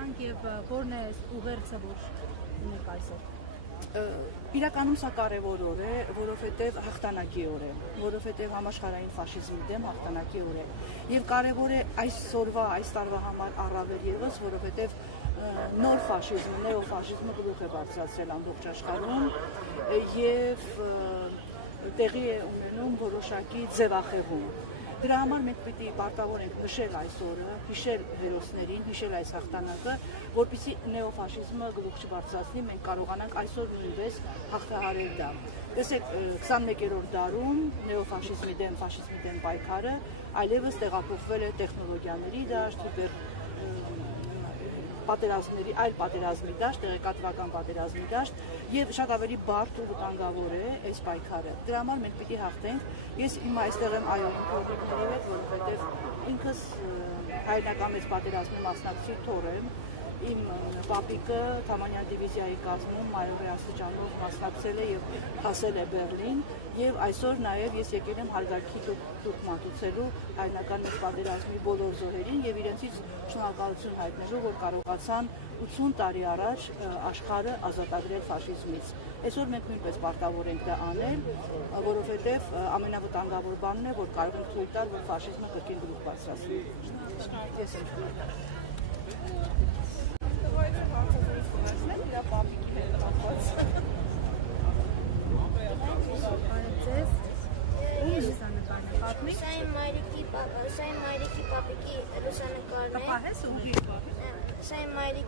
աշխատանք եւ որն է ուղերձը, որ ունեք այսօր։ Իրականում սա կարևոր օր է, որովհետև հաղթանակի օր է, որովհետև համաշխարհային ֆաշիզմի դեմ հաղթանակի օր է։ Եվ կարևոր է այս տարվա համար առավել ևս, որովհետև նոր ֆաշիզմը, նեոֆաշիզմը գլուխ է բարձրացրել ամբողջ աշխարհում եւ տեղի է ունենում որոշակի ձևախեղում։ Դրա համար մենք պիտի պարտավոր ենք նշել այս օրը, հիշել հերոսներին, հիշել այս հաղթանակը, որպեսզի նեոֆաշիզմը գլուխ չբարձրացնի, մենք կարողանանք այսօր նույնպես հաղթահարել դա։ Տեսեք, 21-րդ դարում նեոֆաշիզմի դեմ, ֆաշիզմի դեմ պայքարը այլևս տեղափոխվել է տեխնոլոգիաների դաշտ, պատերազմների, այլ պատերազմի դաշտ, տեղեկատվական պատերազմի դաշտ եւ շատ ավելի բարդ ու վտանգավոր է այս պայքարը։ Դրա համար մենք պիտի հաղթենք։ Ես հիմա այստեղ եմ փոքրիկների հետ, որովհետեւ ինքս հայրենական մեծ պատերազմի մասնակցի թոռ եմ։ Իմ պապիկը Թամանյան դիվիզիայի կազմում մայորի աստիճանով մասնակցել է եւ հասել է Բերլին եւ այսօր նաեւ ես եկել եմ հարգարքի տուփ մատուցելու հայրենական մեծ պատերազմի բոլոր զոհերին եւ իրենցից շնորհակալություն հայտնելու, որ կարողացան 80 տարի առաջ աշխարհը ազատագրել ֆաշիզմից։ Այսօր մենք նույնպես պարտավոր ենք դա անել, որովհետեւ ամենավտանգավոր բանն է, որ կարող ենք թույլ տալ, որ ֆաշիզմը կրկին գլուխ բարձրացնի։ Սա իմ մայրիկի պապիկի լուսանկարն է։